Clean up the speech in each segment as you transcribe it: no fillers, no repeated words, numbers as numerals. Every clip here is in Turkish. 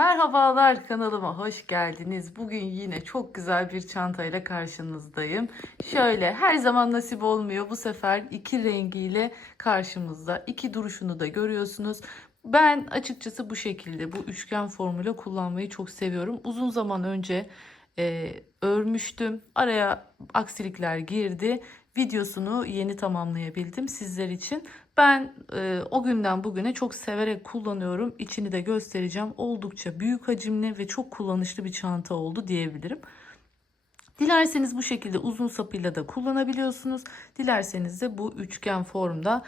Merhabalar, kanalıma hoş geldiniz. Bugün yine çok güzel bir çantayla karşınızdayım. Şöyle her zaman nasip olmuyor. Bu sefer iki rengiyle karşımızda. İki duruşunu da görüyorsunuz. Ben açıkçası bu şekilde bu üçgen formuyla kullanmayı çok seviyorum. Uzun zaman önce örmüştüm. Araya aksilikler girdi. Videosunu yeni tamamlayabildim sizler için. Ben o günden bugüne çok severek kullanıyorum. İçini de göstereceğim. Oldukça büyük hacimli ve çok kullanışlı bir çanta oldu diyebilirim. Dilerseniz bu şekilde uzun sapıyla da kullanabiliyorsunuz. Dilerseniz de bu üçgen formda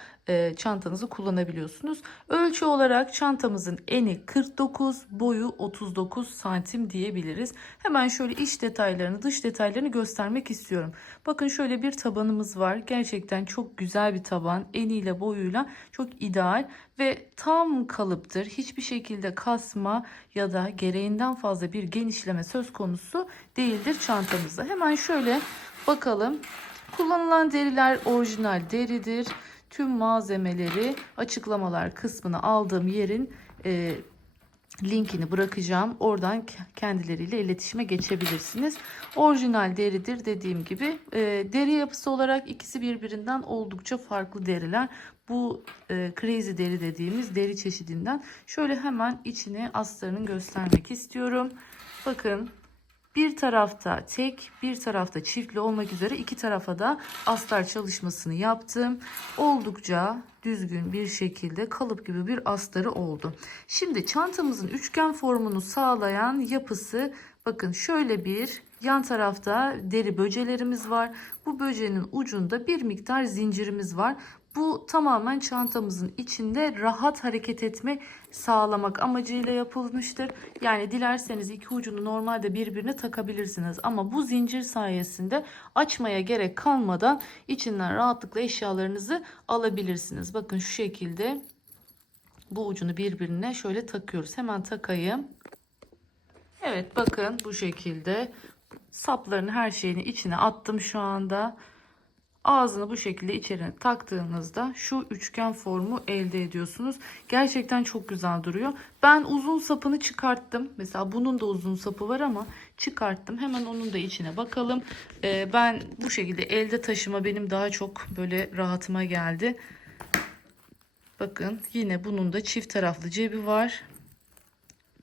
çantanızı kullanabiliyorsunuz. Ölçü olarak çantamızın eni 49, boyu 39 santim diyebiliriz. Hemen şöyle iç detaylarını, dış detaylarını göstermek istiyorum. Bakın şöyle bir tabanımız var. Gerçekten çok güzel bir taban. Eniyle boyuyla çok ideal ve tam kalıptır. Hiçbir şekilde kasma ya da gereğinden fazla bir genişleme söz konusu değildir çantamızda. Hemen şöyle bakalım. Kullanılan deriler orijinal deridir. Tüm malzemeleri açıklamalar kısmına aldığım yerin linkini bırakacağım. Oradan kendileriyle iletişime geçebilirsiniz. Orijinal deridir dediğim gibi. Deri yapısı olarak ikisi birbirinden oldukça farklı deriler. Bu crazy deri dediğimiz deri çeşidinden. Şöyle hemen içini astarını göstermek istiyorum. Bakın. Bir tarafta tek, bir tarafta çiftli olmak üzere iki tarafa da astar çalışmasını yaptım. Oldukça düzgün bir şekilde kalıp gibi bir astarı oldu. Şimdi çantamızın üçgen formunu sağlayan yapısı, bakın şöyle bir yan tarafta deri böcelerimiz var. Bu böceğin ucunda bir miktar zincirimiz var. Bu tamamen çantamızın içinde rahat hareket etme sağlamak amacıyla yapılmıştır. Yani dilerseniz iki ucunu normalde birbirine takabilirsiniz. Ama bu zincir sayesinde açmaya gerek kalmadan içinden rahatlıkla eşyalarınızı alabilirsiniz. Bakın şu şekilde bu ucunu birbirine şöyle takıyoruz. Hemen takayım. Evet, bakın bu şekilde sapların her şeyini içine attım şu anda. Ağzını bu şekilde içeri taktığınızda şu üçgen formu elde ediyorsunuz. Gerçekten çok güzel duruyor. Ben uzun sapını çıkarttım. Mesela bunun da uzun sapı var ama çıkarttım. Hemen onun da içine bakalım. Ben bu şekilde elde taşıma benim daha çok böyle rahatıma geldi. Bakın yine bunun da çift taraflı cebi var.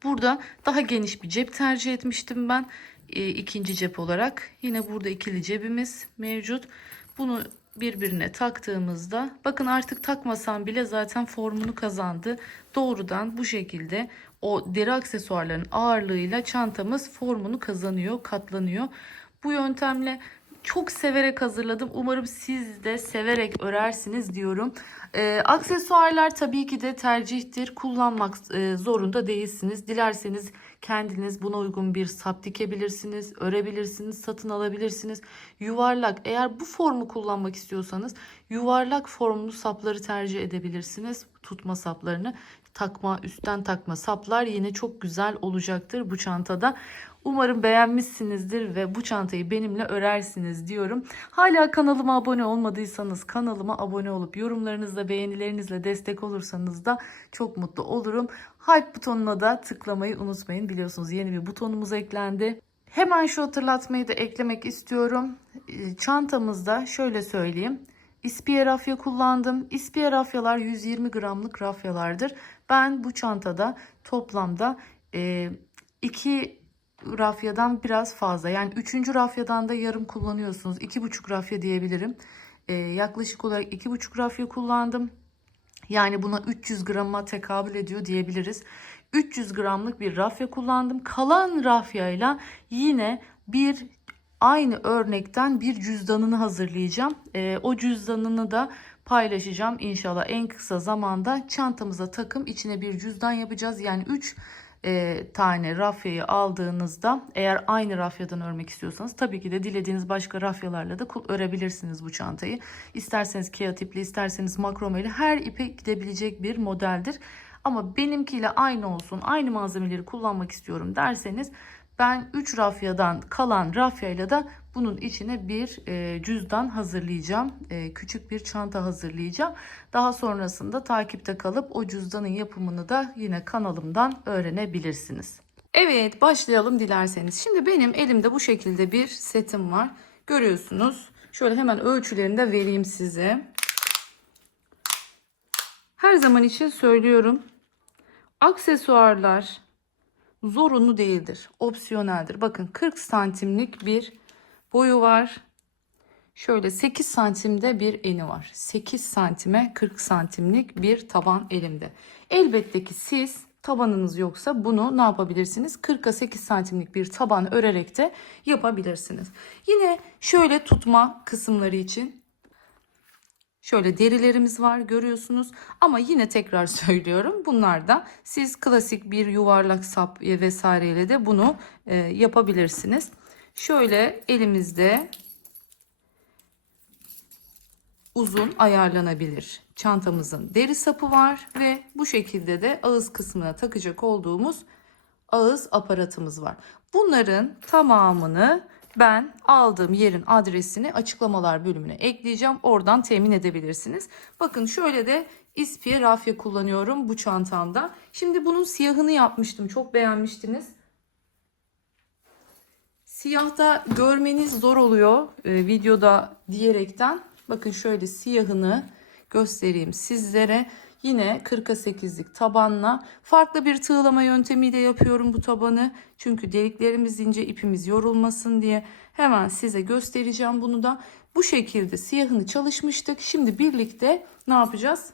Burada daha geniş bir cep tercih etmiştim ben. İkinci cep olarak. Yine burada ikili cebimiz mevcut. Bunu birbirine taktığımızda bakın artık takmasam bile zaten formunu kazandı. Doğrudan bu şekilde o deri aksesuarların ağırlığıyla çantamız formunu kazanıyor, katlanıyor. Bu yöntemle çok severek hazırladım. Umarım siz de severek örersiniz diyorum. Aksesuarlar tabii ki de tercihtir. Kullanmak zorunda değilsiniz. Dilerseniz kendiniz buna uygun bir sap dikebilirsiniz, örebilirsiniz, satın alabilirsiniz. Yuvarlak, eğer bu formu kullanmak istiyorsanız yuvarlak formlu sapları tercih edebilirsiniz. Tutma saplarını, takma, üstten takma saplar yine çok güzel olacaktır bu çantada. Umarım beğenmişsinizdir ve bu çantayı benimle örersiniz diyorum. Hala kanalıma abone olmadıysanız kanalıma abone olup yorumlarınızla, beğenilerinizle destek olursanız da çok mutlu olurum. Hype butonuna da tıklamayı unutmayın. Biliyorsunuz yeni bir butonumuz eklendi. Hemen şu hatırlatmayı da eklemek istiyorum. Çantamızda şöyle söyleyeyim. İspiye rafya kullandım. İspiye rafyalar 120 gramlık rafyalardır. Ben bu çantada toplamda 2 rafyadan biraz fazla, yani 3. rafyadan da yarım kullanıyorsunuz. 2,5 rafya diyebilirim. Yaklaşık olarak 2,5 rafya kullandım. Yani buna 300 grama tekabül ediyor diyebiliriz. 300 gramlık bir rafya kullandım. Kalan rafyayla yine bir aynı örnekten bir cüzdanını hazırlayacağım. O cüzdanını da paylaşacağım inşallah en kısa zamanda. Çantamıza takım içine bir cüzdan yapacağız. Yani 3 tane rafyayı aldığınızda, eğer aynı rafyadan örmek istiyorsanız tabii ki de dilediğiniz başka rafyalarla da örebilirsiniz bu çantayı. İsterseniz kağıt ipli, isterseniz makromeli, her ipe gidebilecek bir modeldir. Ama benimkiyle aynı olsun, aynı malzemeleri kullanmak istiyorum derseniz Ben 3 rafyadan kalan rafyayla da bunun içine bir cüzdan hazırlayacağım. Küçük bir çanta hazırlayacağım. Daha sonrasında takipte kalıp o cüzdanın yapımını da yine kanalımdan öğrenebilirsiniz. Evet, başlayalım dilerseniz. Şimdi benim elimde bu şekilde bir setim var. Görüyorsunuz. Şöyle hemen ölçülerini de vereyim size. Her zaman için söylüyorum. Aksesuarlar zorunlu değildir. Opsiyoneldir. Bakın 40 santimlik bir boyu var. Şöyle 8 santimde bir eni var. 8 santime 40 santimlik bir taban elimde. Elbette ki siz tabanınız yoksa bunu ne yapabilirsiniz? 40'a 8 santimlik bir taban örerek de yapabilirsiniz. Yine şöyle tutma kısımları için şöyle derilerimiz var, görüyorsunuz. Ama yine tekrar söylüyorum. Bunlar da siz klasik bir yuvarlak sap vesaireyle de bunu yapabilirsiniz. Şöyle elimizde uzun ayarlanabilir çantamızın deri sapı var ve bu şekilde de ağız kısmına takacak olduğumuz ağız aparatımız var. Bunların tamamını ben aldığım yerin adresini açıklamalar bölümüne ekleyeceğim. Oradan temin edebilirsiniz. Bakın şöyle de ispiye rafya kullanıyorum bu çantamda. Şimdi bunun siyahını yapmıştım. Çok beğenmiştiniz. Siyahta görmeniz zor oluyor videoda diyerekten. Bakın şöyle siyahını göstereyim sizlere. Yine 40'a 8'lik tabanla farklı bir tığlama yöntemiyle yapıyorum bu tabanı. Çünkü deliklerimiz ince, ipimiz yorulmasın diye hemen size göstereceğim bunu da. Bu şekilde siyahını çalışmıştık. Şimdi birlikte ne yapacağız?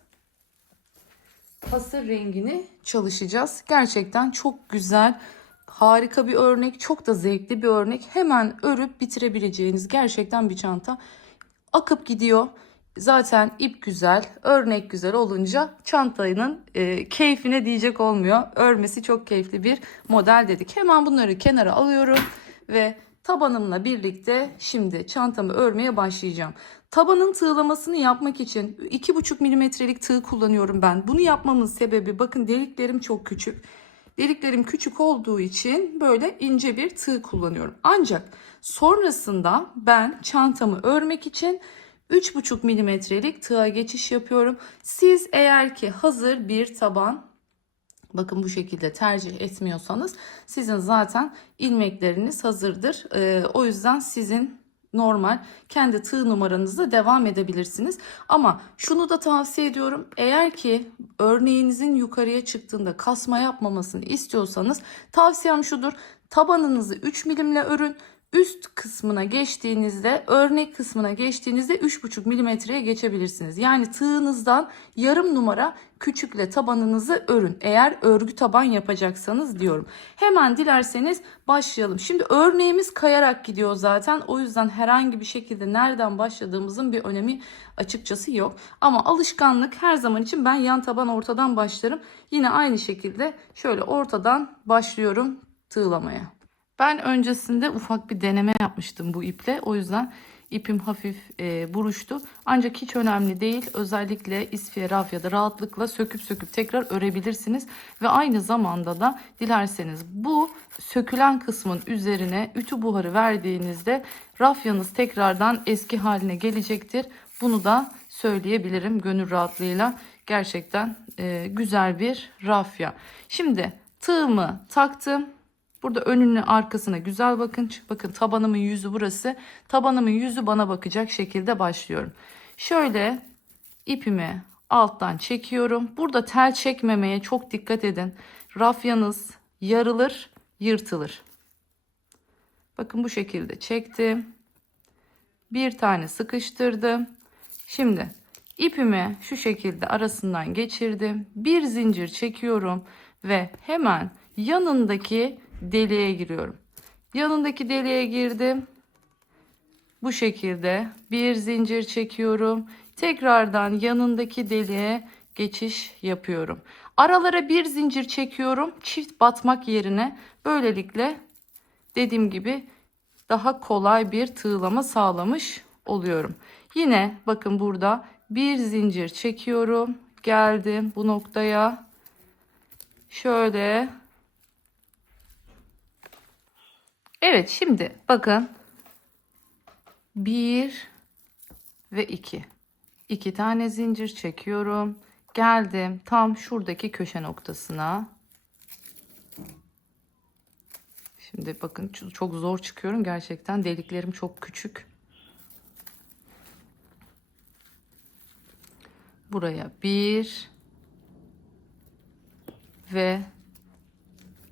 Hasır rengini çalışacağız. Gerçekten çok güzel, harika bir örnek, çok da zevkli bir örnek. Hemen örüp bitirebileceğiniz gerçekten bir çanta. Akıp gidiyor. Zaten ip güzel, örnek güzel olunca çantanın keyfine diyecek olmuyor. Örmesi çok keyifli bir model dedik. Hemen bunları kenara alıyorum ve tabanımla birlikte şimdi çantamı örmeye başlayacağım. Tabanın tığlamasını yapmak için 2,5 milimetrelik tığ kullanıyorum ben. Bunu yapmamın sebebi, bakın deliklerim çok küçük. Deliklerim küçük olduğu için böyle ince bir tığ kullanıyorum. Ancak sonrasında ben çantamı örmek için 3,5 milimetrelik tığa geçiş yapıyorum. Siz eğer ki hazır bir taban, bakın bu şekilde tercih etmiyorsanız, sizin zaten ilmekleriniz hazırdır. O yüzden sizin normal kendi tığ numaranızla devam edebilirsiniz. Ama şunu da tavsiye ediyorum. Eğer ki örneğinizin yukarıya çıktığında kasma yapmamasını istiyorsanız tavsiyem şudur. Tabanınızı 3 milimle örün. Üst kısmına geçtiğinizde, örnek kısmına geçtiğinizde 3,5 milimetreye geçebilirsiniz. Yani tığınızdan yarım numara küçükle tabanınızı örün. Eğer örgü taban yapacaksanız diyorum. Hemen dilerseniz başlayalım. Şimdi örneğimiz kayarak gidiyor zaten. O yüzden herhangi bir şekilde nereden başladığımızın bir önemi açıkçası yok. Ama alışkanlık her zaman için ben yan taban ortadan başlarım. Yine aynı şekilde şöyle ortadan başlıyorum tığlamaya. Ben öncesinde ufak bir deneme yapmıştım bu iple. O yüzden ipim hafif buruştu. Ancak hiç önemli değil. Özellikle isfiye rafyada rahatlıkla söküp tekrar örebilirsiniz. Ve aynı zamanda da dilerseniz bu sökülen kısmın üzerine ütü buharı verdiğinizde rafyanız tekrardan eski haline gelecektir. Bunu da söyleyebilirim gönül rahatlığıyla. Gerçekten güzel bir rafya. Şimdi tığımı taktım. Burada önünü arkasına güzel bakın. Bakın tabanımın yüzü burası. Tabanımın yüzü bana bakacak şekilde başlıyorum. Şöyle ipimi alttan çekiyorum. Burada tel çekmemeye çok dikkat edin. Rafyanız yarılır, yırtılır. Bakın bu şekilde çektim. Bir tane sıkıştırdım. Şimdi ipimi şu şekilde arasından geçirdim. Bir zincir çekiyorum ve hemen yanındaki deliğe giriyorum. Yanındaki deliğe girdim. Bu şekilde bir zincir çekiyorum. Tekrardan yanındaki deliğe geçiş yapıyorum. Aralara bir zincir çekiyorum. Çift batmak yerine böylelikle dediğim gibi daha kolay bir tığlama sağlamış oluyorum. Yine bakın burada bir zincir çekiyorum. Geldim bu noktaya. Şöyle Evet, şimdi bakın 1 ve 2. 2 tane zincir çekiyorum. Geldim tam şuradaki köşe noktasına. Şimdi bakın çok zor çıkıyorum. Gerçekten deliklerim çok küçük. Buraya 1 ve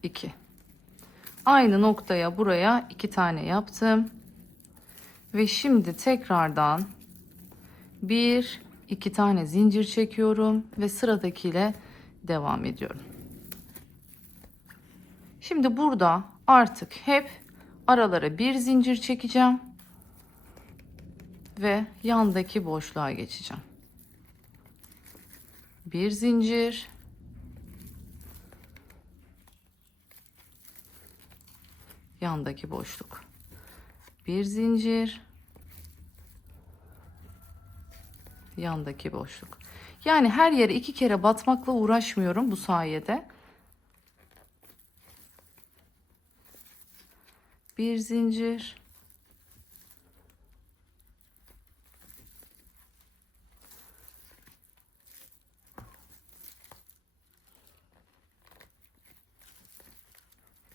2. Aynı noktaya buraya 2 tane yaptım. Ve şimdi tekrardan 1 2 tane zincir çekiyorum ve sıradakiyle devam ediyorum. Şimdi burada artık hep aralara bir zincir çekeceğim ve yandaki boşluğa geçeceğim. Bir zincir, yandaki boşluk. Bir zincir, yandaki boşluk. Yani her yere 2 kere batmakla uğraşmıyorum bu sayede. Bir zincir,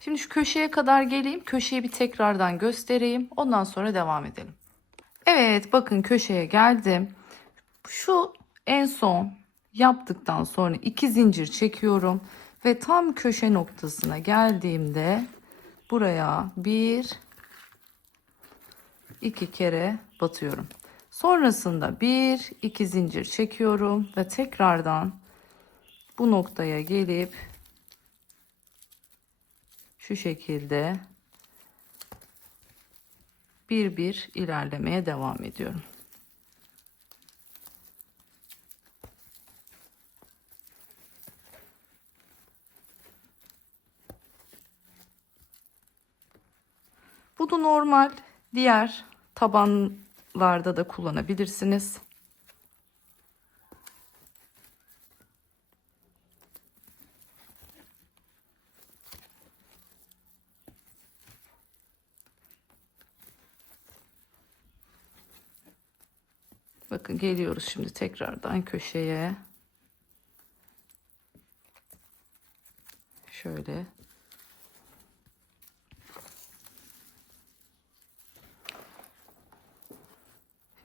şimdi şu köşeye kadar geleyim. Köşeyi bir tekrardan göstereyim. Ondan sonra devam edelim. Evet, bakın köşeye geldim. Şu en son yaptıktan sonra 2 zincir çekiyorum ve tam köşe noktasına geldiğimde buraya 1 2 kere batıyorum. Sonrasında 1 2 zincir çekiyorum ve tekrardan bu noktaya gelip şu şekilde bir ilerlemeye devam ediyorum. Bu da normal. Diğer tabanlarda da kullanabilirsiniz. Bakın geliyoruz şimdi tekrardan köşeye. Şöyle.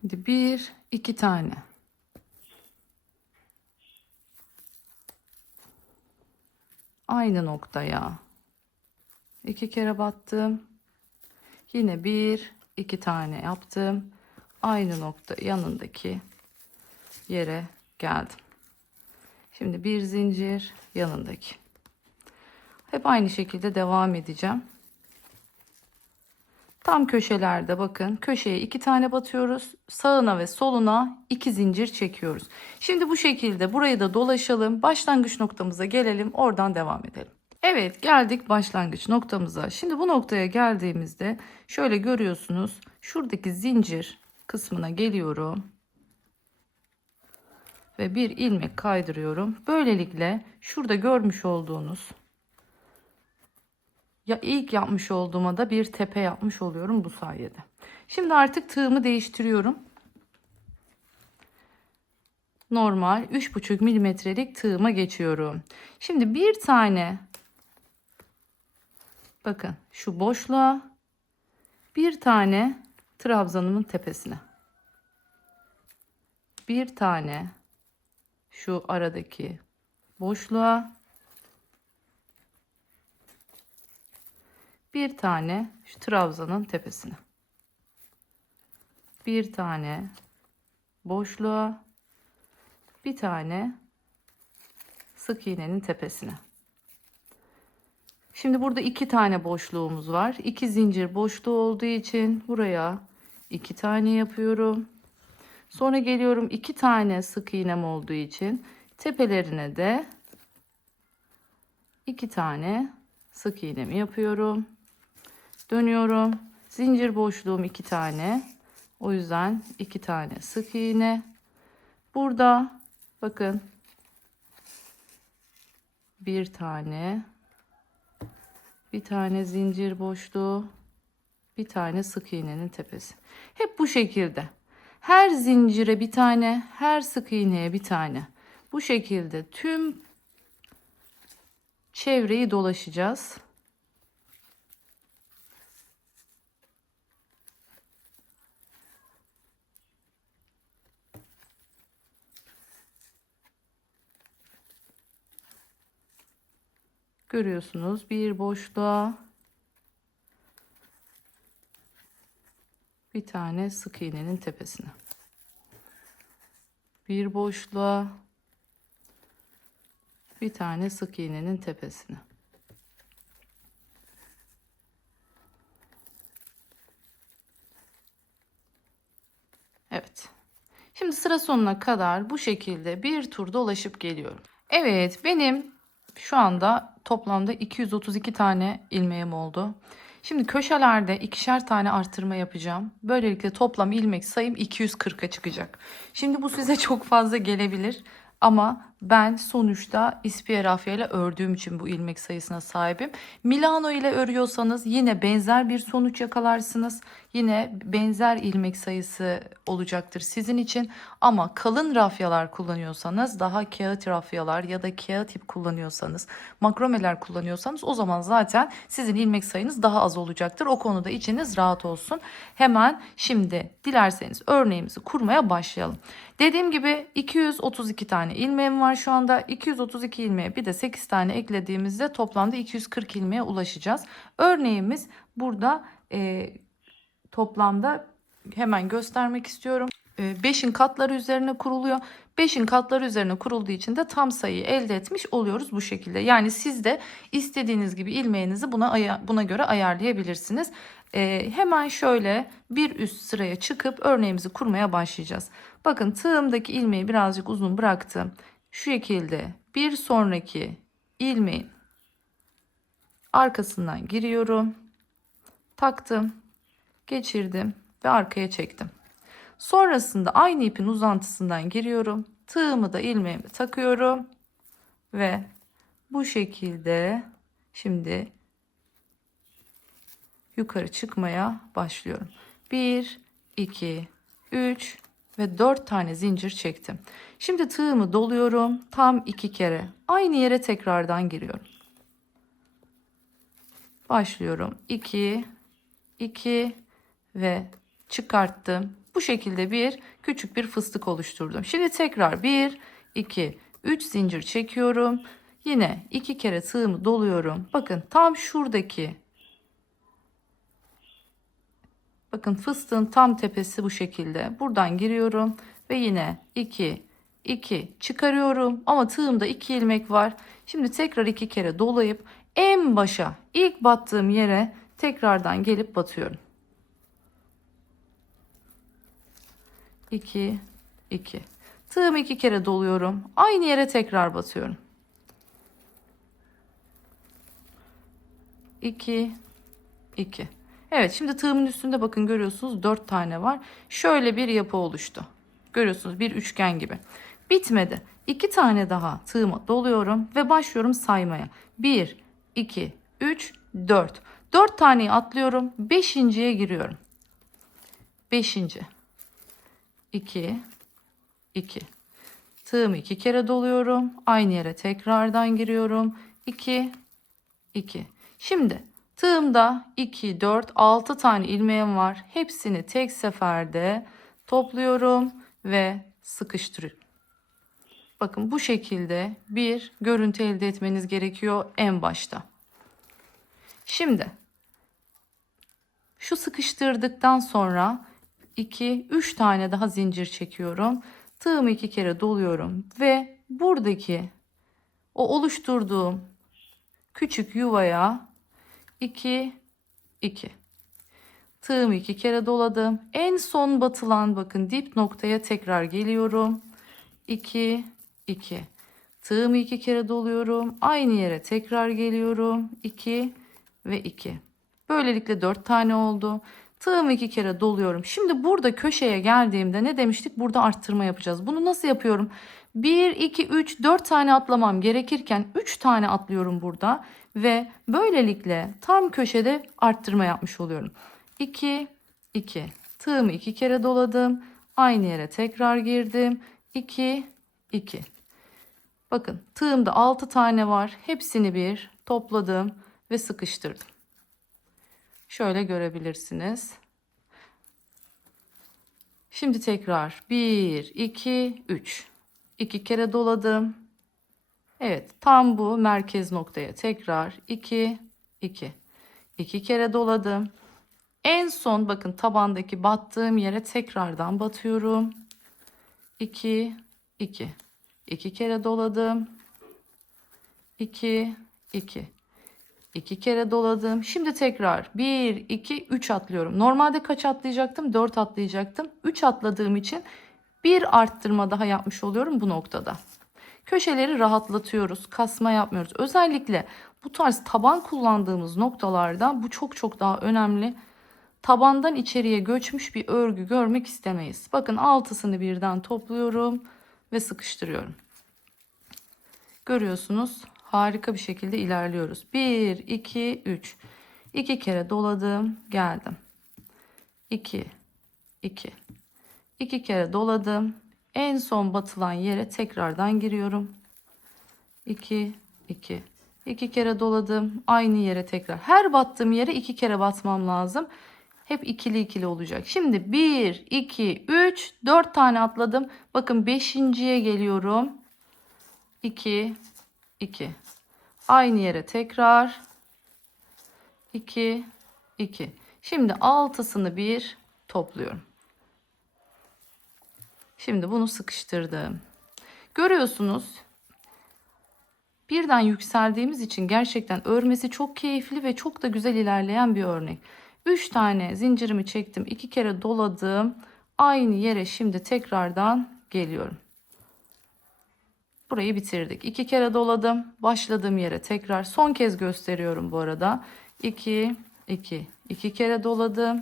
Şimdi 1 2 tane. Aynı noktaya 2 kere battım. Yine 1 2 tane yaptım. Aynı nokta yanındaki yere geldim. Şimdi bir zincir yanındaki. Hep aynı şekilde devam edeceğim. Tam köşelerde bakın köşeye 2 tane batıyoruz. Sağına ve soluna 2 zincir çekiyoruz. Şimdi bu şekilde burayı da dolaşalım. Başlangıç noktamıza gelelim. Oradan devam edelim. Evet, geldik başlangıç noktamıza. Şimdi bu noktaya geldiğimizde şöyle görüyorsunuz. Şuradaki zincir kısmına geliyorum. Ve bir ilmek kaydırıyorum. Böylelikle şurada görmüş olduğunuz ya ilk yapmış olduğuma da bir tepe yapmış oluyorum bu sayede. Şimdi artık tığımı değiştiriyorum. Normal 3,5 milimetrelik tığıma geçiyorum. Şimdi bir tane bakın şu boşluğa bir tane trabzanımın tepesine. Bir tane şu aradaki boşluğa. Bir tane şu trabzanın tepesine. Bir tane boşluğa. Bir tane sık iğnenin tepesine. Şimdi burada 2 tane boşluğumuz var. 2 zincir boşluğu olduğu için buraya 2 tane yapıyorum. Sonra geliyorum 2 tane sık iğnem olduğu için tepelerine de 2 tane sık iğnemi yapıyorum. Dönüyorum. Zincir boşluğum 2 tane. O yüzden 2 tane sık iğne. Burada bakın bir tane zincir boşluğu, Bir tane sık iğnenin tepesi. Hep bu şekilde. Her zincire bir tane, her sık iğneye bir tane. Bu şekilde tüm çevreyi dolaşacağız. Görüyorsunuz, bir boşluğa bir tane sık iğnenin tepesine. Bir boşluğa bir tane sık iğnenin tepesine. Evet. Şimdi sıra sonuna kadar bu şekilde bir tur dolaşıp geliyorum. Evet, benim şu anda toplamda 232 tane ilmeğim oldu. Şimdi köşelerde ikişer tane artırma yapacağım. Böylelikle toplam ilmek sayım 240'a çıkacak. Şimdi bu size çok fazla gelebilir. Ama ben sonuçta ispiye rafya ile ördüğüm için bu ilmek sayısına sahibim. Milano ile örüyorsanız yine benzer bir sonuç yakalarsınız. Yine benzer ilmek sayısı olacaktır sizin için. Ama kalın rafyalar kullanıyorsanız, daha kağıt rafyalar ya da kağıt ip kullanıyorsanız, makromeler kullanıyorsanız o zaman zaten sizin ilmek sayınız daha az olacaktır. O konuda içiniz rahat olsun. Hemen şimdi dilerseniz örneğimizi kurmaya başlayalım. Dediğim gibi 232 tane ilmeğim var şu anda. 232 ilmeğe bir de 8 tane eklediğimizde toplamda 240 ilmeğe ulaşacağız. Örneğimiz burada toplamda hemen göstermek istiyorum. 5'in katları üzerine kuruluyor. 5'in katları üzerine kurulduğu için de tam sayıyı elde etmiş oluyoruz bu şekilde. Yani siz de istediğiniz gibi ilmeğinizi buna göre ayarlayabilirsiniz. Hemen şöyle bir üst sıraya çıkıp örneğimizi kurmaya başlayacağız. Bakın tığımdaki ilmeği birazcık uzun bıraktım. Şu şekilde bir sonraki ilmeğin arkasından giriyorum. Taktım, geçirdim ve arkaya çektim. Sonrasında aynı ipin uzantısından giriyorum. Tığımı da ilmeğime takıyorum ve bu şekilde şimdi yukarı çıkmaya başlıyorum. 1, 2, 3 ve 4 tane zincir çektim. Şimdi tığımı doluyorum. Tam 2 kere. Aynı yere tekrardan giriyorum. Başlıyorum. 2, 2 ve çıkarttım. Bu şekilde küçük bir fıstık oluşturdum. Şimdi tekrar 1, 2, 3 zincir çekiyorum. Yine 2 kere tığımı doluyorum. Bakın tam şuradaki, bakın fıstığın tam tepesi bu şekilde. Buradan giriyorum ve yine 2, 2 çıkarıyorum. Ama tığımda 2 ilmek var. Şimdi tekrar 2 kere dolayıp en başa, ilk battığım yere tekrardan gelip batıyorum. 2, 2. Tığımı 2 kere doluyorum. Aynı yere tekrar batıyorum. 2, 2. Evet, şimdi tığımın üstünde bakın görüyorsunuz 4 tane var. Şöyle bir yapı oluştu. Görüyorsunuz bir üçgen gibi. Bitmedi. 2 tane daha tığıma doluyorum ve başlıyorum saymaya. 1, 2, 3, 4. 4 taneyi atlıyorum. 5.'ye giriyorum. 5. 2, 2. Tığımı 2 kere doluyorum. Aynı yere tekrardan giriyorum. 2, 2. Şimdi tığımda 2, 4, 6 tane ilmeğim var. Hepsini tek seferde topluyorum ve sıkıştırıyorum. Bakın bu şekilde bir görüntü elde etmeniz gerekiyor en başta. Şimdi şu sıkıştırdıktan sonra 2, 3 tane daha zincir çekiyorum. Tığımı 2 kere doluyorum ve buradaki o oluşturduğum küçük yuvaya 2, 2. Tığımı 2 kere doladım. En son batılan bakın dip noktaya tekrar geliyorum. 2, 2. Tığımı 2 kere doluyorum. Aynı yere tekrar geliyorum. 2 ve 2. Böylelikle 4 tane oldu. Tığımı 2 kere doluyorum. Şimdi burada köşeye geldiğimde ne demiştik? Burada arttırma yapacağız. Bunu nasıl yapıyorum? 1, 2, 3, 4 tane atlamam gerekirken 3 tane atlıyorum burada. Ve böylelikle tam köşede arttırma yapmış oluyorum. 2, 2. Tığımı 2 kere doladım. Aynı yere tekrar girdim. 2, 2. Bakın tığımda 6 tane var. Hepsini bir topladım ve sıkıştırdım. Şöyle görebilirsiniz. Şimdi tekrar 1, 2, 3. 2 kere doladım. Evet, tam bu merkez noktaya tekrar 2, 2. 2 kere doladım. En son bakın tabandaki battığım yere tekrardan batıyorum. 2, 2. 2 kere doladım. 2, 2. 2 kere doladım. Şimdi tekrar 1, 2, 3 atlıyorum. Normalde kaç atlayacaktım? 4 atlayacaktım. 3 atladığım için bir arttırma daha yapmış oluyorum bu noktada. Köşeleri rahatlatıyoruz. Kasma yapmıyoruz. Özellikle bu tarz taban kullandığımız noktalarda bu çok çok daha önemli. Tabandan içeriye göçmüş bir örgü görmek istemeyiz. Bakın altısını birden topluyorum ve sıkıştırıyorum. Görüyorsunuz, harika bir şekilde ilerliyoruz. 1, 2, 3. 2 kere doladım, geldim. 2, 2. 2 kere doladım. En son batılan yere tekrardan giriyorum. 2, 2. 2 kere doladım. Aynı yere tekrar. Her battığım yere 2 kere batmam lazım. Hep ikili ikili olacak. Şimdi 1, 2, 3, 4 tane atladım. Bakın 5.'ye geliyorum. 2, 2. Aynı yere tekrar. 2, 2. Şimdi altısını bir topluyorum. Şimdi bunu sıkıştırdım. Görüyorsunuz. Birden yükseldiğimiz için gerçekten örmesi çok keyifli ve çok da güzel ilerleyen bir örnek. 3 tane zincirimi çektim. 2 kere doladım. Aynı yere şimdi tekrardan geliyorum. Burayı bitirdik. 2 kere doladım. Başladığım yere tekrar son kez gösteriyorum bu arada. 2, 2. 2 kere doladım.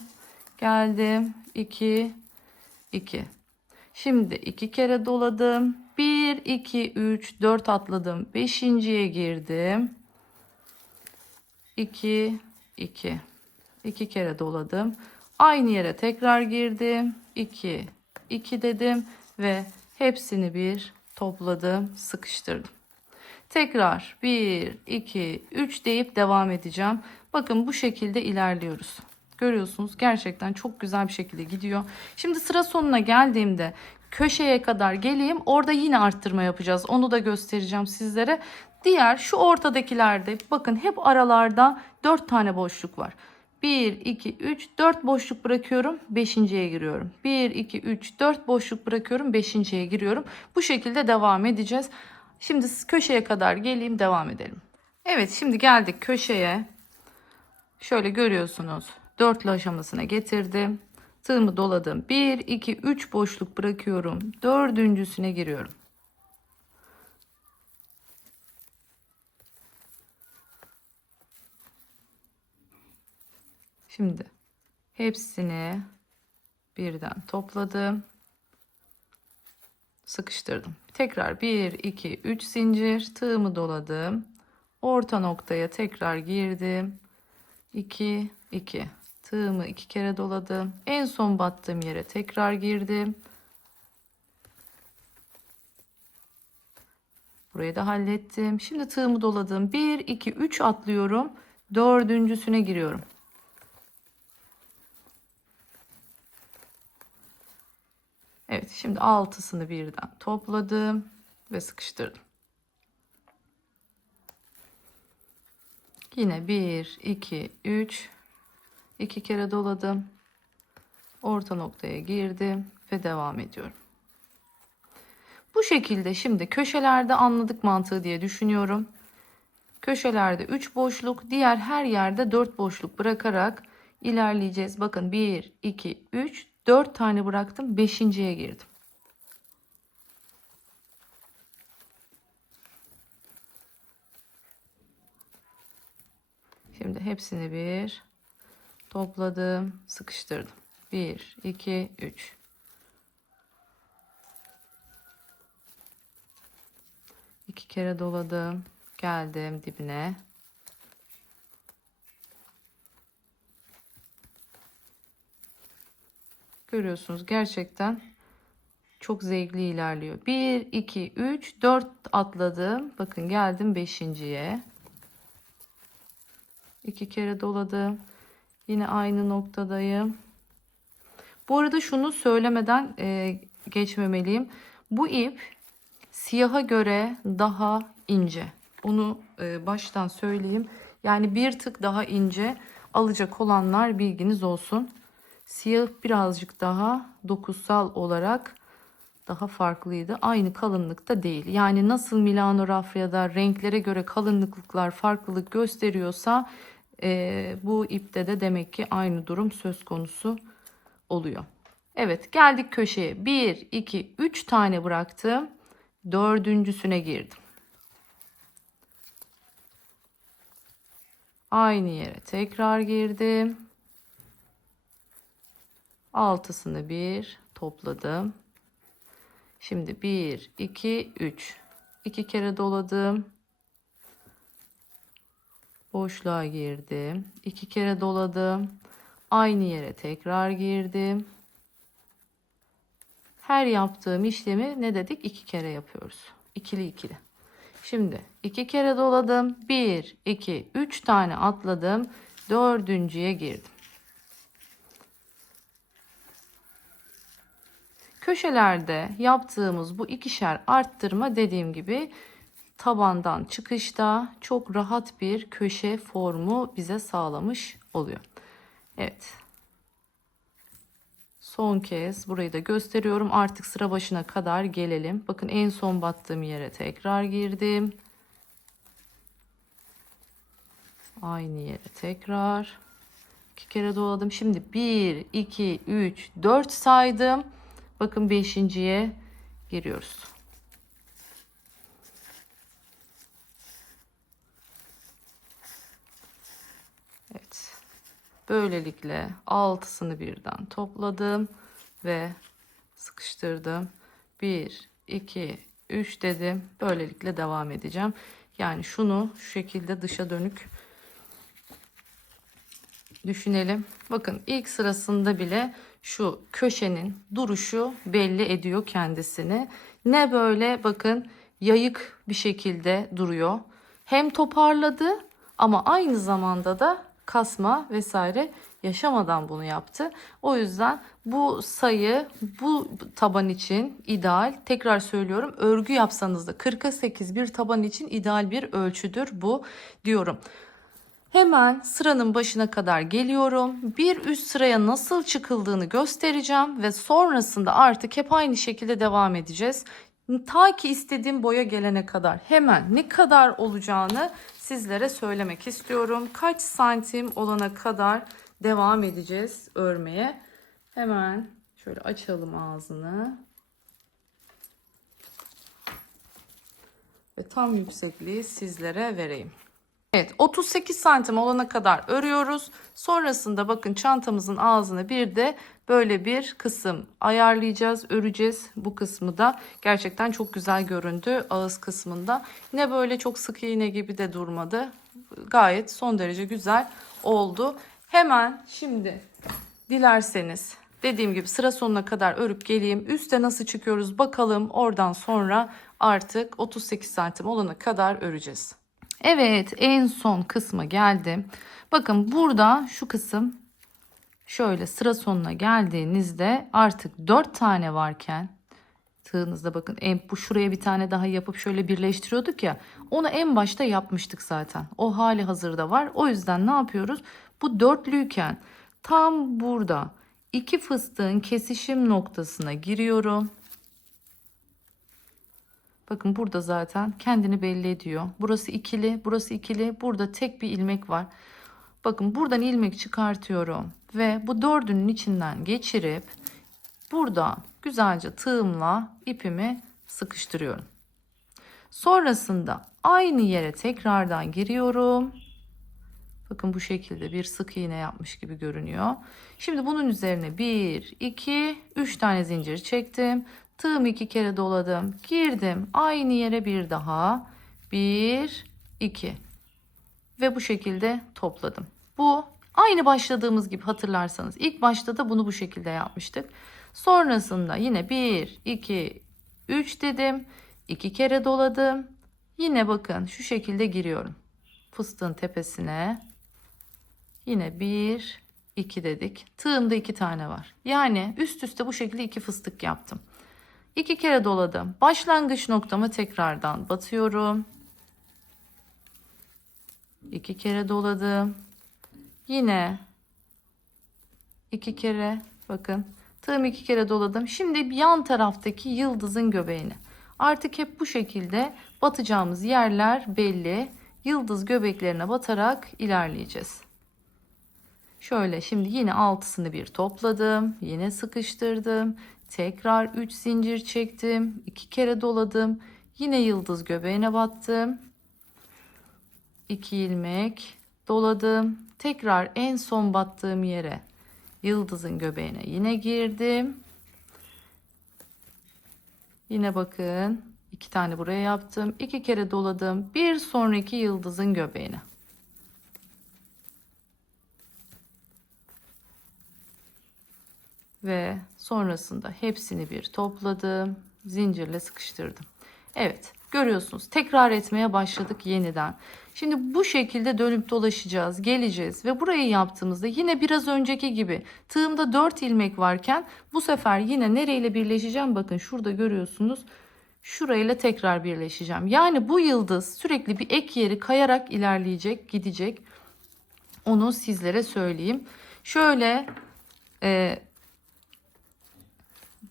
Geldim. 2, 2. Şimdi 2 kere doladım. 1, 2, 3, 4 atladım. 5.'ye girdim. 2, 2. 2 kere doladım. Aynı yere tekrar girdim. 2, 2 dedim ve hepsini bir topladım, sıkıştırdım. Tekrar 1, 2, 3 deyip devam edeceğim. Bakın bu şekilde ilerliyoruz. Görüyorsunuz, gerçekten çok güzel bir şekilde gidiyor. Şimdi sıra sonuna geldiğimde köşeye kadar geleyim. Orada yine arttırma yapacağız. Onu da göstereceğim sizlere. Diğer şu ortadakilerde bakın hep aralarda 4 tane boşluk var. 1, 2, 3, 4 boşluk bırakıyorum. 5.'ye giriyorum. 1, 2, 3, 4 boşluk bırakıyorum. 5.'ye giriyorum. Bu şekilde devam edeceğiz. Şimdi köşeye kadar geleyim, devam edelim. Evet, şimdi geldik köşeye. Şöyle görüyorsunuz. Dörtlü aşamasına getirdim. Tığımı doladım. 1, 2, 3 boşluk bırakıyorum. Dördüncüsüne giriyorum. Şimdi hepsini birden topladım. Sıkıştırdım. Tekrar 1, 2, 3 zincir. Tığımı doladım. Orta noktaya tekrar girdim. 2, 2. Tığımı 2 kere doladım. En son battığım yere tekrar girdim. Burayı da hallettim. Şimdi tığımı doladım. 1, 2, 3 atlıyorum. Dördüncüsüne giriyorum. Evet, şimdi altısını birden topladım ve sıkıştırdım. Yine 1, 2, 3. 2 kere doladım. Orta noktaya girdim ve devam ediyorum. Bu şekilde şimdi köşelerde anladık mantığı diye düşünüyorum. Köşelerde 3 boşluk, diğer her yerde 4 boşluk bırakarak ilerleyeceğiz. Bakın 1, 2, 3, 4 tane bıraktım. 5.'ye girdim. Şimdi hepsini bir topladım, sıkıştırdım. 1, 2, 3. İki kere doladım. Geldim dibine. Görüyorsunuz, gerçekten çok zevkli ilerliyor. 1, 2, 3, 4 atladım. Bakın geldim 5.'ye. 2 kere doladım. Yine aynı noktadayım. Bu arada şunu söylemeden geçmemeliyim. Bu ip siyaha göre daha ince. Onu baştan söyleyeyim. Yani bir tık daha ince alacak olanlar bilginiz olsun. Siyah birazcık daha dokusal olarak daha farklıydı. Aynı kalınlıkta değil. Yani nasıl Milano Raffria'da renklere göre kalınlıklar farklılık gösteriyorsa bu ipte de demek ki aynı durum söz konusu oluyor. Evet, geldik köşeye. 1, 2, 3 tane bıraktım. Dördüncüsüne girdim. Aynı yere tekrar girdim. Altısını bir topladım. Şimdi 1, 2, 3. 2 kere doladım. Boşluğa girdim. 2 kere doladım. Aynı yere tekrar girdim. Her yaptığım işlemi ne dedik? 2 kere yapıyoruz. İkili ikili. Şimdi 2 kere doladım. 1, 2, 3 tane atladım. Dördüncüye girdim. Köşelerde yaptığımız bu ikişer arttırma dediğim gibi tabandan çıkışta çok rahat bir köşe formu bize sağlamış oluyor. Evet. Son kez burayı da gösteriyorum. Artık sıra başına kadar gelelim. Bakın en son battığım yere tekrar girdim. Aynı yere tekrar. 2 kere doladım. Şimdi 1, 2, 3, 4 saydım. Bakın 5.'ye giriyoruz. Evet. Böylelikle 6'sını birden topladım ve sıkıştırdım. 1, 2, 3 dedim. Böylelikle devam edeceğim. Yani şunu şu şekilde dışa dönük düşünelim. Bakın ilk sırasında bile şu köşenin duruşu belli ediyor kendisini. Ne böyle bakın yayık bir şekilde duruyor. Hem toparladı ama aynı zamanda da kasma vesaire yaşamadan bunu yaptı. O yüzden bu sayı bu taban için ideal. Tekrar söylüyorum, örgü yapsanız da 40'a 8 bir taban için ideal bir ölçüdür bu diyorum. Hemen sıranın başına kadar geliyorum. Bir üst sıraya nasıl çıkıldığını göstereceğim ve sonrasında artık hep aynı şekilde devam edeceğiz. Ta ki istediğim boya gelene kadar hemen ne kadar olacağını sizlere söylemek istiyorum. Kaç santim olana kadar devam edeceğiz örmeye. Hemen şöyle açalım ağzını. Ve tam yüksekliği sizlere vereyim. Evet, 38 santim olana kadar örüyoruz. Sonrasında bakın çantamızın ağzına bir de böyle bir kısım ayarlayacağız, öreceğiz. Bu kısmı da gerçekten çok güzel göründü ağız kısmında. Yine böyle çok sık iğne gibi de durmadı. Gayet son derece güzel oldu. Hemen şimdi dilerseniz dediğim gibi sıra sonuna kadar örüp geleyim. Üste nasıl çıkıyoruz bakalım. Oradan sonra artık 38 santim olana kadar öreceğiz. Evet, en son kısma geldim. Bakın burada şu kısım şöyle sıra sonuna geldiğinizde artık 4 tane varken tığınızda bakın bu şuraya bir tane daha yapıp şöyle birleştiriyorduk ya, onu en başta yapmıştık zaten. O hali hazırda var. O yüzden ne yapıyoruz? Bu dörtlüyken tam burada iki fıstığın kesişim noktasına giriyorum. Bakın burada zaten kendini belli ediyor. Burası ikili, burası ikili. Burada tek bir ilmek var. Bakın buradan ilmek çıkartıyorum ve bu dördünün içinden geçirip burada güzelce tığımla ipimi sıkıştırıyorum. Sonrasında aynı yere tekrardan giriyorum. Bakın bu şekilde bir sık iğne yapmış gibi görünüyor. Şimdi bunun üzerine 1, 2, 3 tane zincir çektim. Tığımı 2 kere doladım. Girdim. Aynı yere bir daha. 1, 2. Ve bu şekilde topladım. Bu Aynı başladığımız gibi hatırlarsanız. İlk başta da bunu bu şekilde yapmıştık. Sonrasında yine 1, 2, 3 dedim. 2 kere doladım. Yine bakın şu şekilde giriyorum. Fıstığın tepesine. Yine 1, 2 dedik. Tığımda 2 tane var. Yani üst üste bu şekilde 2 fıstık yaptım. 2 kere doladım. Başlangıç noktama tekrardan batıyorum. 2 kere doladım. Yine 2 kere bakın. Tığım 2 kere doladım. Şimdi yan taraftaki yıldızın göbeğine. Artık hep bu şekilde batacağımız yerler belli. Yıldız göbeklerine batarak ilerleyeceğiz. Şöyle şimdi yine altısını bir topladım. Yine sıkıştırdım. Tekrar 3 zincir çektim. 2 kere doladım. Yine yıldız göbeğine battım. 2 ilmek doladım. Tekrar en son battığım yere yıldızın göbeğine yine girdim. Yine bakın 2 tane buraya yaptım. 2 kere doladım. Bir sonraki yıldızın göbeğine. Ve sonrasında hepsini bir topladım. Zincirle sıkıştırdım. Evet, görüyorsunuz. Tekrar etmeye başladık yeniden. Şimdi bu şekilde dönüp dolaşacağız, geleceğiz ve burayı yaptığımızda yine biraz önceki gibi tığımda 4 ilmek varken bu sefer yine nereyle birleşeceğim? Bakın şurada görüyorsunuz. Şurayla tekrar birleşeceğim. Yani bu yıldız sürekli bir ek yeri kayarak ilerleyecek, gidecek. Onu sizlere söyleyeyim. Şöyle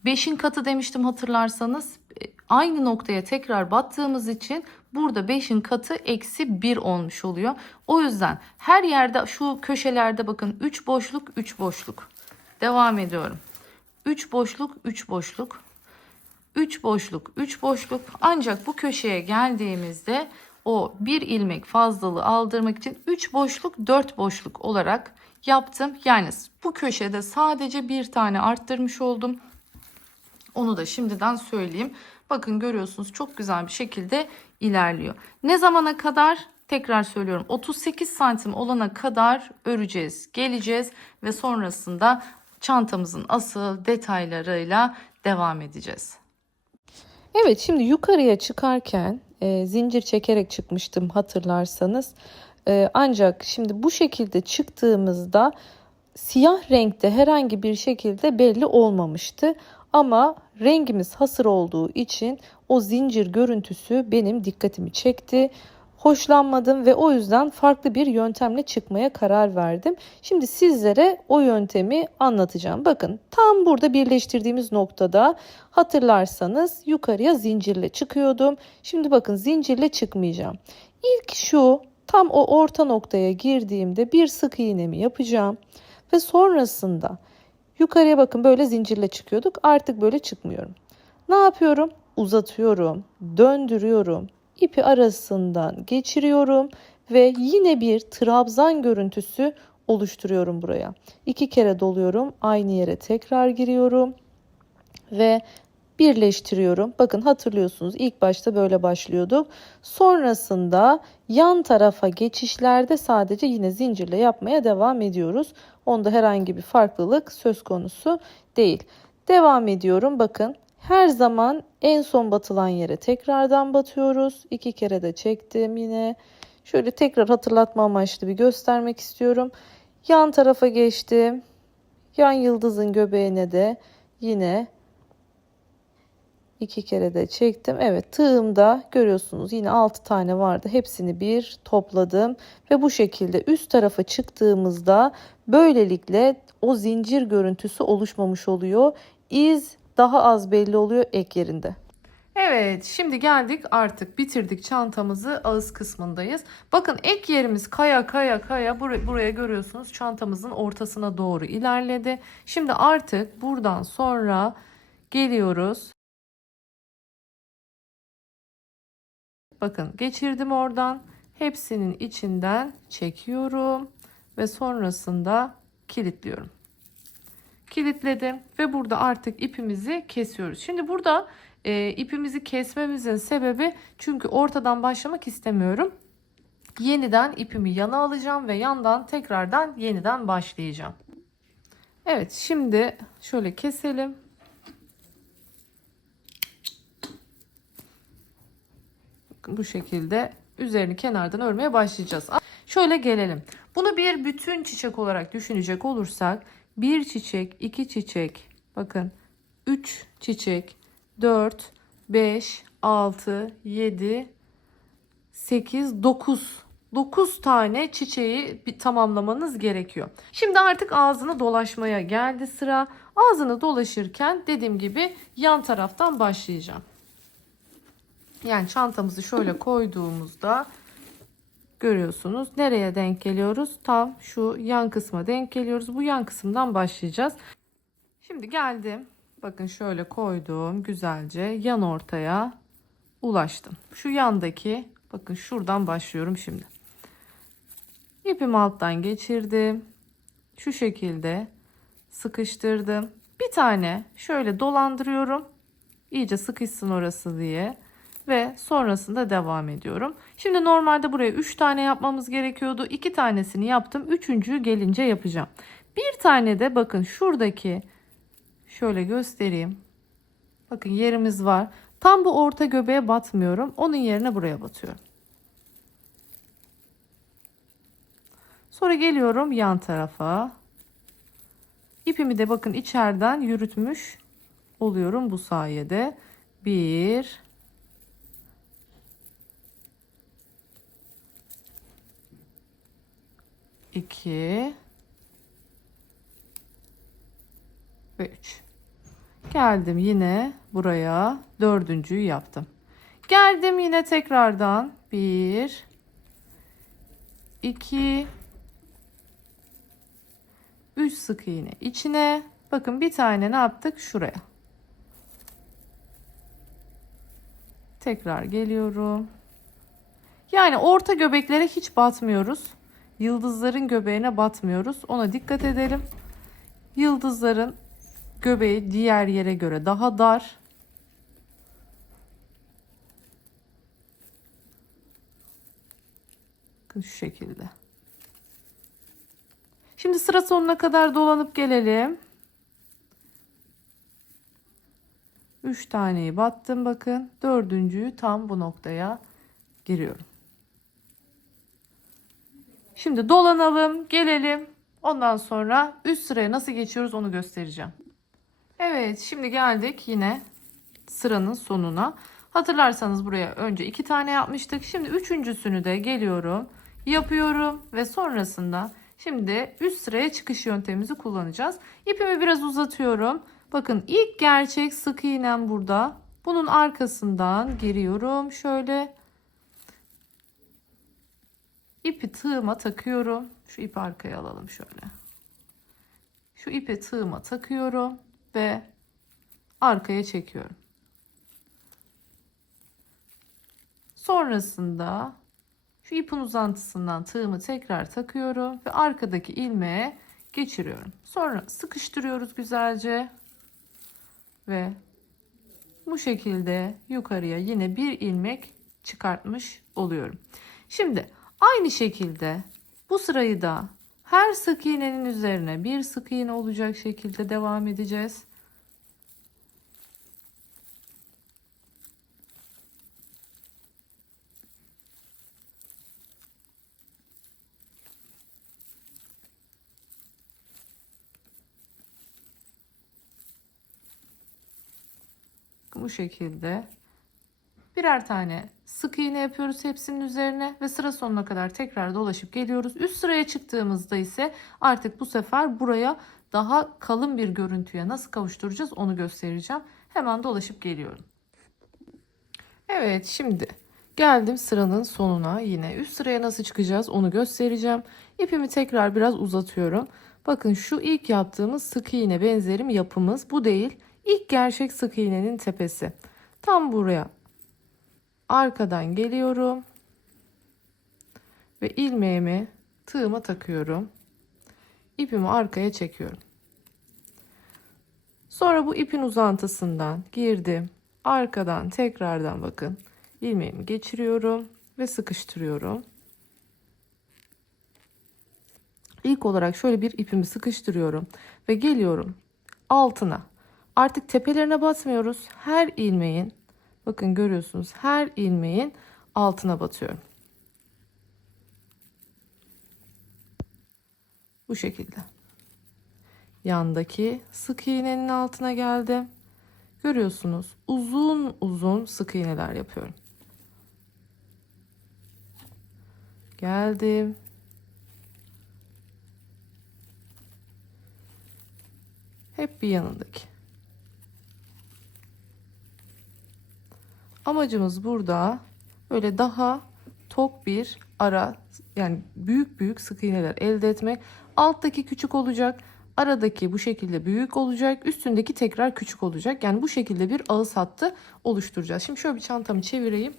5'in katı demiştim hatırlarsanız. Aynı noktaya tekrar battığımız için burada 5'in katı eksi 1 olmuş oluyor. O yüzden her yerde şu köşelerde bakın 3 boşluk 3 boşluk. Devam ediyorum. 3 boşluk 3 boşluk. 3 boşluk 3 boşluk. Ancak bu köşeye geldiğimizde o bir ilmek fazlalığı aldırmak için 3 boşluk 4 boşluk olarak yaptım. Yani bu köşede sadece bir tane arttırmış oldum. Onu da şimdiden söyleyeyim. Bakın görüyorsunuz çok güzel bir şekilde ilerliyor. Ne zamana kadar? Tekrar söylüyorum. 38 santim olana kadar öreceğiz, geleceğiz ve sonrasında çantamızın asıl detaylarıyla devam edeceğiz. Evet, şimdi yukarıya çıkarken zincir çekerek çıkmıştım hatırlarsanız. Ancak şimdi bu şekilde çıktığımızda siyah renkte herhangi bir şekilde belli olmamıştı. Ama rengimiz hasır olduğu için o zincir görüntüsü benim dikkatimi çekti. Hoşlanmadım ve o yüzden farklı bir yöntemle çıkmaya karar verdim. Şimdi sizlere o yöntemi anlatacağım. Bakın tam burada birleştirdiğimiz noktada hatırlarsanız yukarıya zincirle çıkıyordum. Şimdi bakın zincirle çıkmayacağım. İlk şu tam o orta noktaya girdiğimde bir sık iğnemi yapacağım. Ve sonrasında yukarıya bakın böyle zincirle çıkıyorduk. Artık böyle çıkmıyorum. Ne yapıyorum? Uzatıyorum, döndürüyorum. İpi arasından geçiriyorum ve yine bir trabzan görüntüsü oluşturuyorum buraya. 2 kere doluyorum. Aynı yere tekrar giriyorum ve birleştiriyorum. Bakın hatırlıyorsunuz ilk başta böyle başlıyorduk. Sonrasında yan tarafa geçişlerde sadece yine zincirle yapmaya devam ediyoruz. Onda herhangi bir farklılık söz konusu değil. Devam ediyorum. Bakın her zaman en son batılan yere tekrardan batıyoruz. 2 kere de çektim yine. Şöyle tekrar hatırlatma amaçlı bir göstermek istiyorum. Yan tarafa geçtim. Yan yıldızın göbeğine de yine 2 kere de çektim. Evet, tığımda görüyorsunuz yine 6 tane vardı. Hepsini bir topladım ve bu şekilde üst tarafa çıktığımızda böylelikle o zincir görüntüsü oluşmamış oluyor. İz daha az belli oluyor ek yerinde. Evet, şimdi geldik artık bitirdik çantamızı, ağız kısmındayız. Bakın ek yerimiz kaya kaya kaya buraya görüyorsunuz çantamızın ortasına doğru ilerledi. Şimdi artık buradan sonra geliyoruz. Bakın geçirdim oradan. Hepsinin içinden çekiyorum ve sonrasında kilitliyorum. Kilitledim ve burada artık ipimizi kesiyoruz. Şimdi burada ipimizi kesmemizin sebebi çünkü ortadan başlamak istemiyorum. Yeniden ipimi yana alacağım ve yandan tekrardan yeniden başlayacağım. Evet, şimdi şöyle keselim. Bakın bu şekilde üzerini kenardan örmeye başlayacağız. Şöyle gelelim. Bunu bir bütün çiçek olarak düşünecek olursak bir çiçek, iki çiçek, bakın 3 çiçek, 4, 5, 6, 7, 8, 9 tane çiçeği bir tamamlamanız gerekiyor. Şimdi artık ağzını dolaşmaya geldi sıra. Ağzını dolaşırken dediğim gibi yan taraftan başlayacağım. Yani çantamızı şöyle koyduğumuzda görüyorsunuz. Nereye denk geliyoruz? Tam şu yan kısma denk geliyoruz. Bu yan kısımdan başlayacağız. Şimdi geldim. Bakın şöyle koydum. Güzelce yan ortaya ulaştım. Şu yandaki, bakın şuradan başlıyorum şimdi. İpimi alttan geçirdim. Şu şekilde sıkıştırdım. Bir tane şöyle dolandırıyorum. İyice sıkışsın orası diye. Ve sonrasında devam ediyorum. Şimdi normalde buraya 3 tane yapmamız gerekiyordu. 2 tanesini yaptım. Üçüncüyü gelince yapacağım. Bir tane de bakın şuradaki, şöyle göstereyim. Bakın yerimiz var. Tam bu orta göbeğe batmıyorum. Onun yerine buraya batıyorum. Sonra geliyorum yan tarafa. İpimi de bakın içeriden yürütmüş oluyorum bu sayede. 1, 2 ve 3. Geldim yine buraya, dördüncüyü yaptım. Geldim yine tekrardan 1, 2, 3 sık iğne içine. Bakın bir tane ne yaptık? Şuraya. Tekrar geliyorum. Yani orta göbeklere hiç batmıyoruz. Yıldızların göbeğine batmıyoruz. Ona dikkat edelim. Yıldızların göbeği diğer yere göre daha dar. Bakın şu şekilde. Şimdi sıra sonuna kadar dolanıp gelelim. 3 taneyi battım bakın. Dördüncüyü tam bu noktaya giriyorum. Şimdi dolanalım, gelelim. Ondan sonra üst sıraya nasıl geçiyoruz onu göstereceğim. Evet, şimdi geldik yine sıranın sonuna. Hatırlarsanız buraya önce 2 tane yapmıştık. Şimdi üçüncüsünü de geliyorum, yapıyorum ve sonrasında şimdi üst sıraya çıkış yöntemimizi kullanacağız. İpimi biraz uzatıyorum. Bakın ilk gerçek sık iğnem burada. Bunun arkasından giriyorum şöyle. İpi tığıma takıyorum. Şu ipi arkaya alalım şöyle. Şu ipi tığıma takıyorum ve arkaya çekiyorum. Sonrasında şu ipin uzantısından tığımı tekrar takıyorum ve arkadaki ilmeğe geçiriyorum. Sonra sıkıştırıyoruz güzelce ve bu şekilde yukarıya yine bir ilmek çıkartmış oluyorum. Şimdi aynı şekilde bu sırayı da her sık iğnenin üzerine bir sık iğne olacak şekilde devam edeceğiz. Bu şekilde birer tane sık iğne yapıyoruz hepsinin üzerine ve sıra sonuna kadar tekrar dolaşıp geliyoruz. Üst sıraya çıktığımızda ise artık bu sefer buraya daha kalın bir görüntüye nasıl kavuşturacağız onu göstereceğim. Hemen dolaşıp geliyorum. Evet, şimdi geldim sıranın sonuna. Yine üst sıraya nasıl çıkacağız onu göstereceğim. İpimi tekrar biraz uzatıyorum. Bakın şu ilk yaptığımız sık iğne benzerim yapımız bu değil. İlk gerçek sık iğnenin tepesi. Tam buraya arkadan geliyorum ve ilmeğimi tığıma takıyorum. İpimi arkaya çekiyorum. Sonra bu ipin uzantısından girdim. Arkadan tekrardan bakın ilmeğimi geçiriyorum ve sıkıştırıyorum. İlk olarak şöyle bir ipimi sıkıştırıyorum ve geliyorum altına. Artık tepelerine batmıyoruz. Her ilmeğin, bakın görüyorsunuz, her ilmeğin altına batıyorum. Bu şekilde. Yandaki sık iğnenin altına geldim. Görüyorsunuz, uzun uzun sık iğneler yapıyorum. Geldim. Hep bir yanındaki. Amacımız burada böyle daha tok bir ara, yani büyük büyük sık iğneler elde etmek. Alttaki küçük olacak. Aradaki bu şekilde büyük olacak. Üstündeki tekrar küçük olacak. Yani bu şekilde bir ağız hattı oluşturacağız. Şimdi şöyle bir çantamı çevireyim.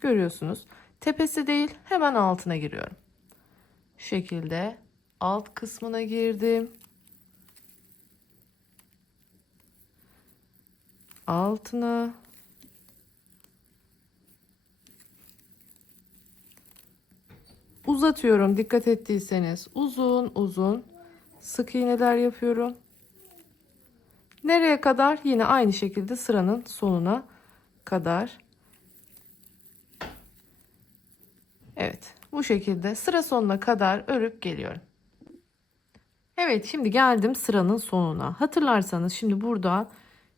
Görüyorsunuz. Tepesi değil, hemen altına giriyorum. Şu şekilde alt kısmına girdim. Altına. Uzatıyorum, dikkat ettiyseniz. Uzun uzun sık iğneler yapıyorum. Nereye kadar? Yine aynı şekilde sıranın sonuna kadar. Evet, bu şekilde sıra sonuna kadar örüp geliyorum. Evet, şimdi geldim sıranın sonuna. Hatırlarsanız şimdi burada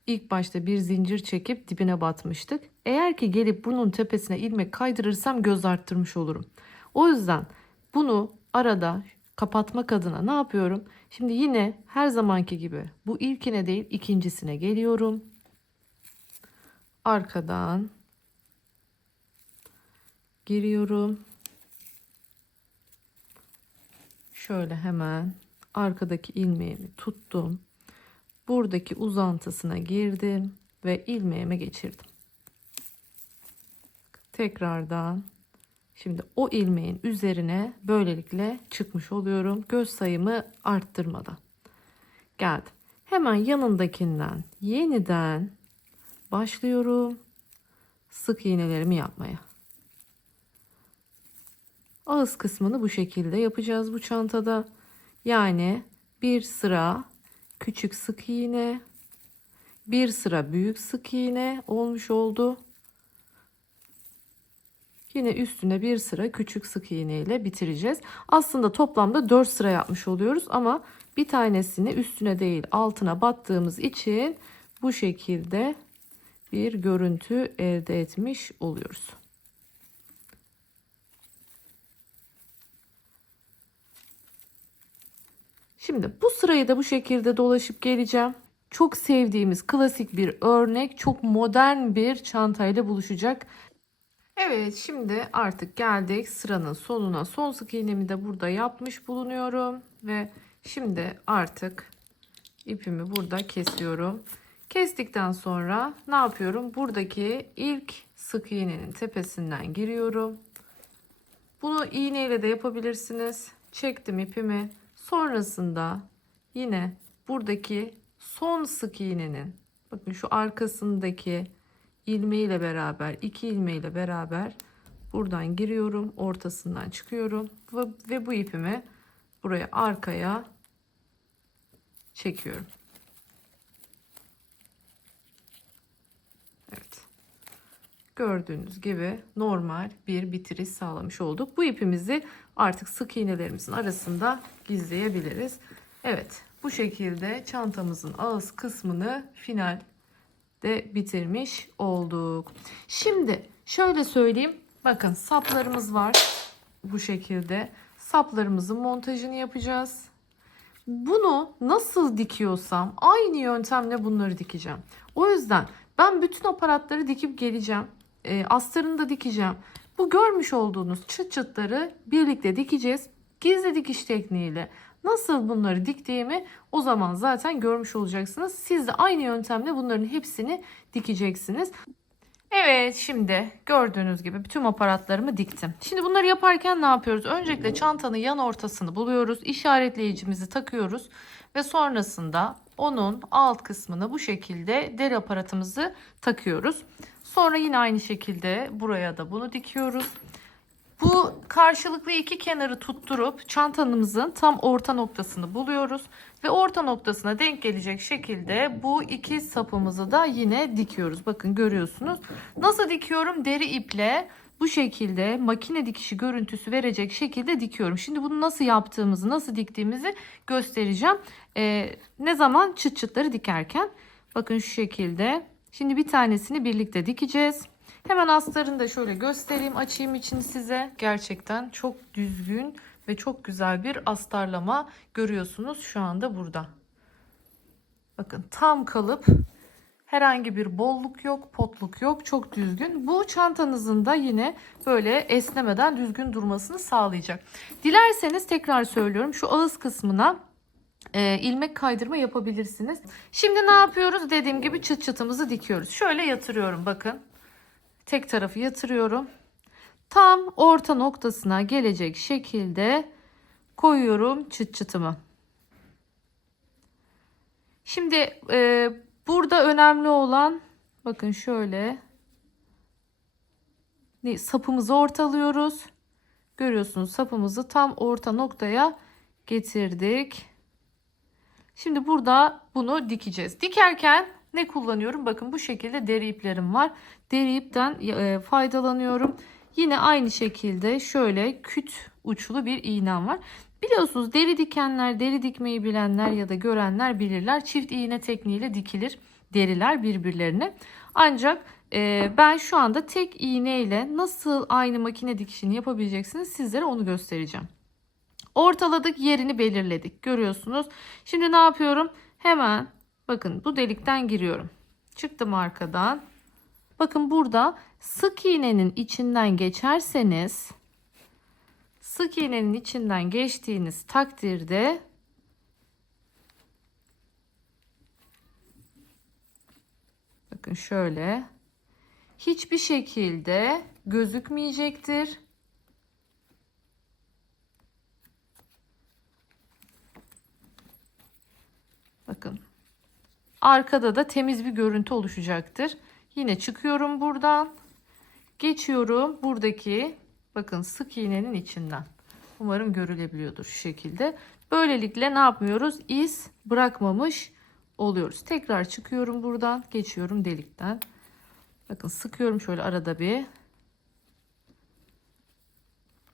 ilk başta bir zincir çekip dibine batmıştık. Eğer ki gelip bunun tepesine ilmek kaydırırsam göz arttırmış olurum. O yüzden bunu arada kapatmak adına ne yapıyorum? Şimdi yine her zamanki gibi bu ilkine değil ikincisine geliyorum. Arkadan giriyorum. Şöyle hemen arkadaki ilmeğimi tuttum. Buradaki uzantısına girdim ve ilmeğime geçirdim. Tekrardan şimdi o ilmeğin üzerine böylelikle çıkmış oluyorum. Göz sayımı arttırmadan. Geldim. Hemen yanındakinden yeniden başlıyorum sık iğnelerimi yapmaya. Ağız kısmını bu şekilde yapacağız bu çantada. Yani bir sıra küçük sık iğne, bir sıra büyük sık iğne olmuş oldu. Yine üstüne bir sıra küçük sık iğne ile bitireceğiz. Aslında toplamda 4 sıra yapmış oluyoruz ama bir tanesini üstüne değil altına battığımız için bu şekilde bir görüntü elde etmiş oluyoruz. Şimdi bu sırayı da bu şekilde dolaşıp geleceğim. Çok sevdiğimiz klasik bir örnek, çok modern bir çantayla buluşacak. Evet, şimdi artık geldik sıranın sonuna. Son sık iğnemi de burada yapmış bulunuyorum ve şimdi artık ipimi burada kesiyorum. Kestikten sonra ne yapıyorum? Buradaki ilk sık iğnenin tepesinden giriyorum. Bunu iğneyle de yapabilirsiniz. Çektim ipimi. Sonrasında yine buradaki son sık iğnenin, bakın şu arkasındaki ilmeğiyle beraber, iki ilmeğiyle beraber buradan giriyorum, ortasından çıkıyorum ve bu ipimi buraya arkaya çekiyorum. Evet. Gördüğünüz gibi normal bir bitiriş sağlamış olduk. Bu ipimizi artık sık iğnelerimizin arasında gizleyebiliriz. Evet, bu şekilde çantamızın ağız kısmını finalde bitirmiş olduk. Şimdi şöyle söyleyeyim. Bakın saplarımız var. Bu şekilde saplarımızın montajını yapacağız. Bunu nasıl dikiyorsam aynı yöntemle bunları dikeceğim. O yüzden ben bütün aparatları dikip geleceğim. Astarını da dikeceğim. Bu görmüş olduğunuz çıt çıtları birlikte dikeceğiz. Gizli dikiş tekniğiyle nasıl bunları diktiğimi o zaman zaten görmüş olacaksınız. Siz de aynı yöntemle bunların hepsini dikeceksiniz. Evet, şimdi gördüğünüz gibi bütün aparatlarımı diktim. Şimdi bunları yaparken ne yapıyoruz? Öncelikle çantanın yan ortasını buluyoruz. İşaretleyicimizi takıyoruz ve sonrasında onun alt kısmına bu şekilde deri aparatımızı takıyoruz. Sonra yine aynı şekilde buraya da bunu dikiyoruz. Bu karşılıklı iki kenarı tutturup çantamızın tam orta noktasını buluyoruz. Ve orta noktasına denk gelecek şekilde bu iki sapımızı da yine dikiyoruz. Bakın görüyorsunuz. Nasıl dikiyorum? Deri iple bu şekilde makine dikişi görüntüsü verecek şekilde dikiyorum. Şimdi bunu nasıl yaptığımızı, nasıl diktiğimizi göstereceğim. Ne zaman? Çıt çıtları dikerken. Bakın şu şekilde. Şimdi bir tanesini birlikte dikeceğiz. Hemen astarını da şöyle göstereyim, açayım için size. Gerçekten çok düzgün ve çok güzel bir astarlama görüyorsunuz şu anda burada. Bakın tam kalıp, herhangi bir bolluk yok, potluk yok, çok düzgün. Bu çantanızın da yine böyle esnemeden düzgün durmasını sağlayacak. Dilerseniz tekrar söylüyorum, şu ağız kısmına ilmek kaydırma yapabilirsiniz. Şimdi ne yapıyoruz? Dediğim gibi çıt çıtımızı dikiyoruz. Şöyle yatırıyorum bakın. Tek tarafı yatırıyorum. Tam orta noktasına gelecek şekilde koyuyorum çıt çıtımı. Şimdi burada önemli olan, bakın şöyle sapımızı ortalıyoruz. Görüyorsunuz, sapımızı tam orta noktaya getirdik. Şimdi burada bunu dikeceğiz. Dikerken ne kullanıyorum? Bakın bu şekilde deri iplerim var. Deri ipten faydalanıyorum. Yine aynı şekilde şöyle küt uçlu bir iğnem var. Biliyorsunuz deri dikenler, deri dikmeyi bilenler ya da görenler bilirler. Çift iğne tekniğiyle dikilir deriler birbirlerine. Ancak ben şu anda tek iğne ile nasıl aynı makine dikişini yapabileceksiniz sizlere onu göstereceğim. Ortaladık, yerini belirledik. Görüyorsunuz. Şimdi ne yapıyorum? Hemen bakın bu delikten giriyorum. Çıktım arkadan. Bakın burada sık iğnenin içinden geçerseniz, sık iğnenin içinden geçtiğiniz takdirde bakın şöyle hiçbir şekilde gözükmeyecektir. Bakın arkada da temiz bir görüntü oluşacaktır. Yine çıkıyorum buradan. Geçiyorum buradaki bakın sık iğnenin içinden. Umarım görülebiliyordur şu şekilde. Böylelikle ne yapmıyoruz? İz bırakmamış oluyoruz. Tekrar çıkıyorum buradan. Geçiyorum delikten. Bakın sıkıyorum şöyle arada bir.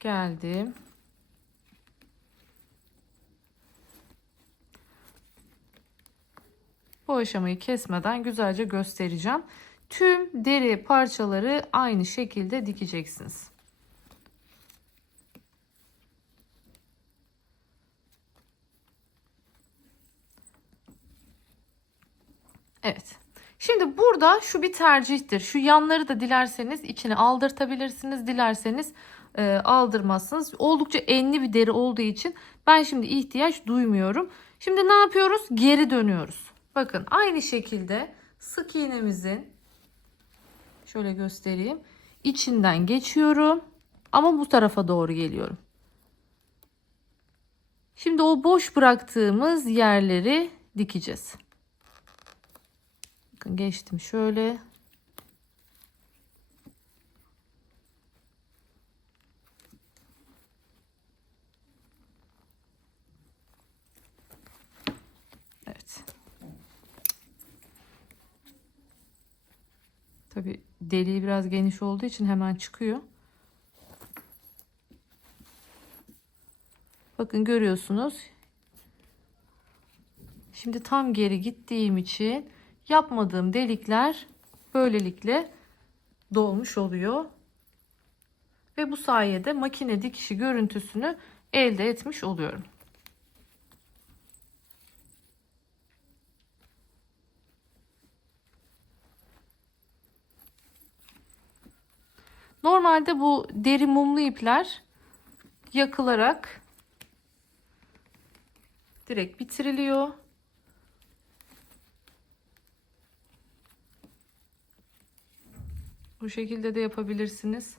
Geldim. Bu aşamayı kesmeden güzelce göstereceğim. Tüm deri parçaları aynı şekilde dikeceksiniz. Evet. Şimdi burada şu bir tercihtir. Şu yanları da dilerseniz içine aldırtabilirsiniz. Dilerseniz aldırmazsınız. Oldukça enli bir deri olduğu için ben şimdi ihtiyaç duymuyorum. Şimdi ne yapıyoruz? Geri dönüyoruz. Bakın aynı şekilde sık iğnemizin şöyle göstereyim. İçinden geçiyorum. Ama bu tarafa doğru geliyorum. Şimdi o boş bıraktığımız yerleri dikeceğiz. Bakın geçtim şöyle. Evet. Tabii deliği biraz geniş olduğu için hemen çıkıyor. Bakın görüyorsunuz. Şimdi tam geri gittiğim için yapmadığım delikler böylelikle dolmuş oluyor. Ve bu sayede makine dikişi görüntüsünü elde etmiş oluyorum. Normalde bu deri mumlu ipler yakılarak direkt bitiriliyor. Bu şekilde de yapabilirsiniz.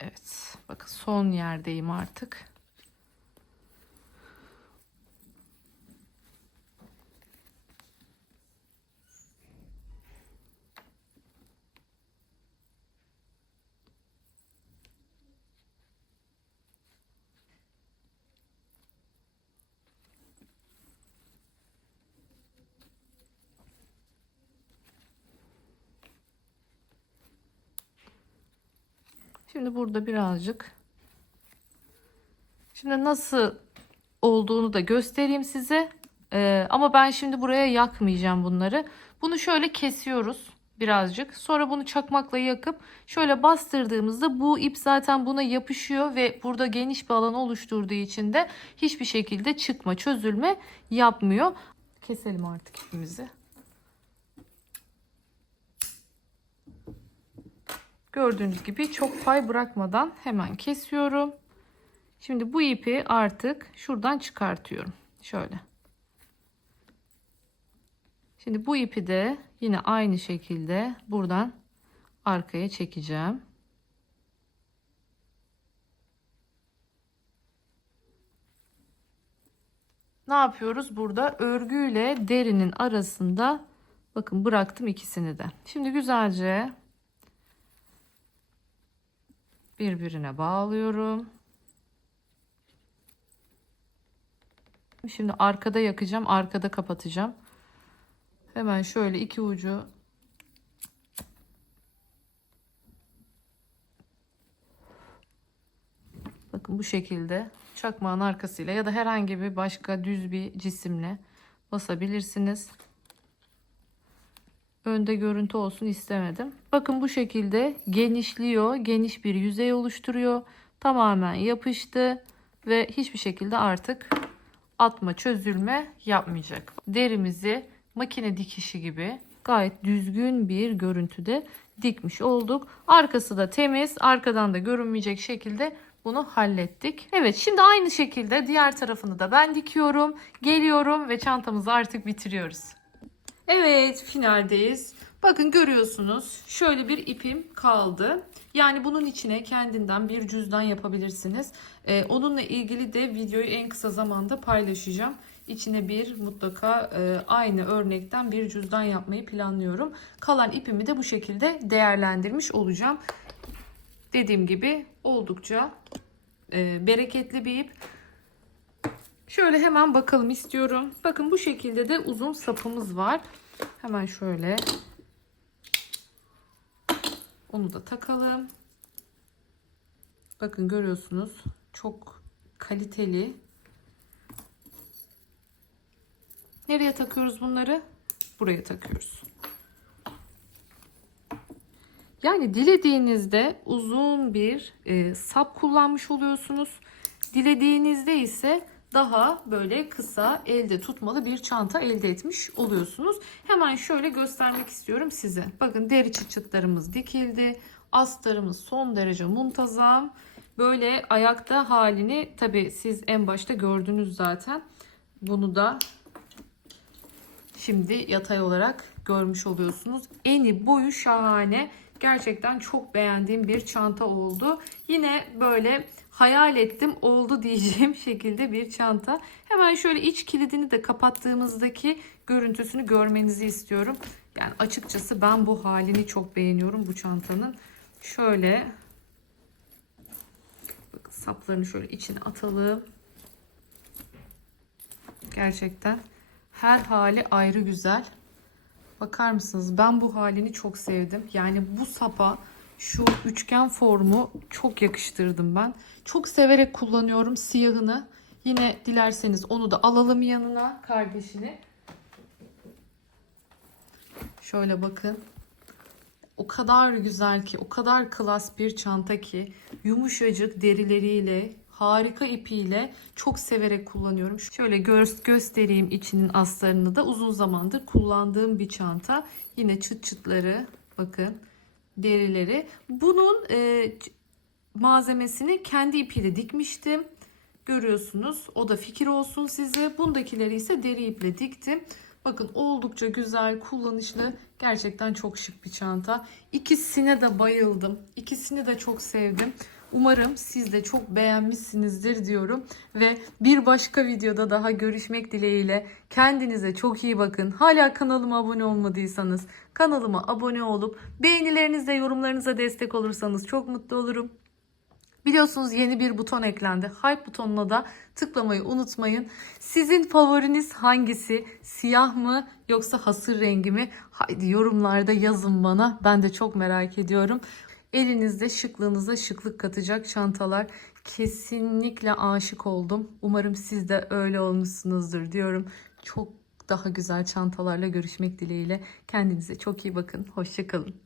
Evet, bakın son yerdeyim artık. Şimdi burada birazcık. Şimdi nasıl olduğunu da göstereyim size. Ama ben şimdi buraya yakmayacağım bunları. Bunu şöyle kesiyoruz birazcık. Sonra bunu çakmakla yakıp şöyle bastırdığımızda bu ip zaten buna yapışıyor ve burada geniş bir alan oluşturduğu için de hiçbir şekilde çıkma, çözülme yapmıyor. Keselim artık ipimizi. Gördüğünüz gibi çok pay bırakmadan hemen kesiyorum. Şimdi bu ipi artık şuradan çıkartıyorum. Şöyle. Şimdi bu ipi de yine aynı şekilde buradan arkaya çekeceğim. Ne yapıyoruz? Burada örgüyle derinin arasında bakın bıraktım ikisini de. Şimdi güzelce birbirine bağlıyorum. Şimdi arkada yakacağım, arkada kapatacağım. Hemen şöyle iki ucu bakın bu şekilde çakmağın arkasıyla ya da herhangi bir başka düz bir cisimle basabilirsiniz. Önde görüntü olsun istemedim. Bakın bu şekilde genişliyor, geniş bir yüzey oluşturuyor. Tamamen yapıştı ve hiçbir şekilde artık atma, çözülme yapmayacak. Derimizi makine dikişi gibi gayet düzgün bir görüntüde dikmiş olduk. Arkası da temiz, arkadan da görünmeyecek şekilde bunu hallettik. Evet, şimdi aynı şekilde diğer tarafını da ben dikiyorum. Geliyorum ve çantamızı artık bitiriyoruz. Evet, finaldeyiz. Bakın görüyorsunuz şöyle bir ipim kaldı. Yani bunun içine kendinden bir cüzdan yapabilirsiniz. Onunla ilgili de videoyu en kısa zamanda paylaşacağım. İçine bir mutlaka aynı örnekten bir cüzdan yapmayı planlıyorum. Kalan ipimi de bu şekilde değerlendirmiş olacağım. Dediğim gibi oldukça bereketli bir ip. Şöyle hemen bakalım istiyorum. Bakın bu şekilde de uzun sapımız var. Hemen şöyle onu da takalım. Bakın görüyorsunuz çok kaliteli. Nereye takıyoruz bunları? Buraya takıyoruz. Yani dilediğinizde uzun bir sap kullanmış oluyorsunuz. Dilediğinizde ise daha böyle kısa elde tutmalı bir çanta elde etmiş oluyorsunuz. Hemen şöyle göstermek istiyorum size. Bakın deri çıtçıtlarımız dikildi. Astarımız son derece muntazam. Böyle ayakta halini tabii siz en başta gördünüz zaten. Bunu da şimdi yatay olarak görmüş oluyorsunuz. Eni boyu şahane. Gerçekten çok beğendiğim bir çanta oldu. Yine böyle hayal ettim oldu diyeceğim şekilde bir çanta. Hemen şöyle iç kilidini de kapattığımızdaki görüntüsünü görmenizi istiyorum. Yani açıkçası ben bu halini çok beğeniyorum bu çantanın. Şöyle bakın saplarını şöyle içine atalım. Gerçekten her hali ayrı güzel. Bakar mısınız? Ben bu halini çok sevdim. Yani bu sapa şu üçgen formu çok yakıştırdım ben. Çok severek kullanıyorum siyahını. Yine dilerseniz onu da alalım yanına kardeşini. Şöyle bakın. O kadar güzel ki, o kadar klas bir çanta ki yumuşacık derileriyle, harika ipiyle çok severek kullanıyorum. Şöyle göstereyim içinin astarını da uzun zamandır kullandığım bir çanta. Yine çıt çıtları bakın derileri. Bunun malzemesini kendi ipiyle dikmiştim. Görüyorsunuz o da fikir olsun size. Bundakileri ise deri iple diktim. Bakın oldukça güzel, kullanışlı, gerçekten çok şık bir çanta. İkisine de bayıldım. İkisini de çok sevdim. Umarım siz de çok beğenmişsinizdir diyorum. Ve bir başka videoda daha görüşmek dileğiyle. Kendinize çok iyi bakın. Hala kanalıma abone olmadıysanız kanalıma abone olup beğenilerinizle, yorumlarınıza destek olursanız çok mutlu olurum. Biliyorsunuz yeni bir buton eklendi. Hype butonuna da tıklamayı unutmayın. Sizin favoriniz hangisi? Siyah mı yoksa hasır rengi mi? Haydi yorumlarda yazın bana. Ben de çok merak ediyorum. Elinizde şıklığınıza şıklık katacak çantalar. Kesinlikle aşık oldum. Umarım siz de öyle olmuşsunuzdur diyorum. Çok daha güzel çantalarla görüşmek dileğiyle. Kendinize çok iyi bakın. Hoşça kalın.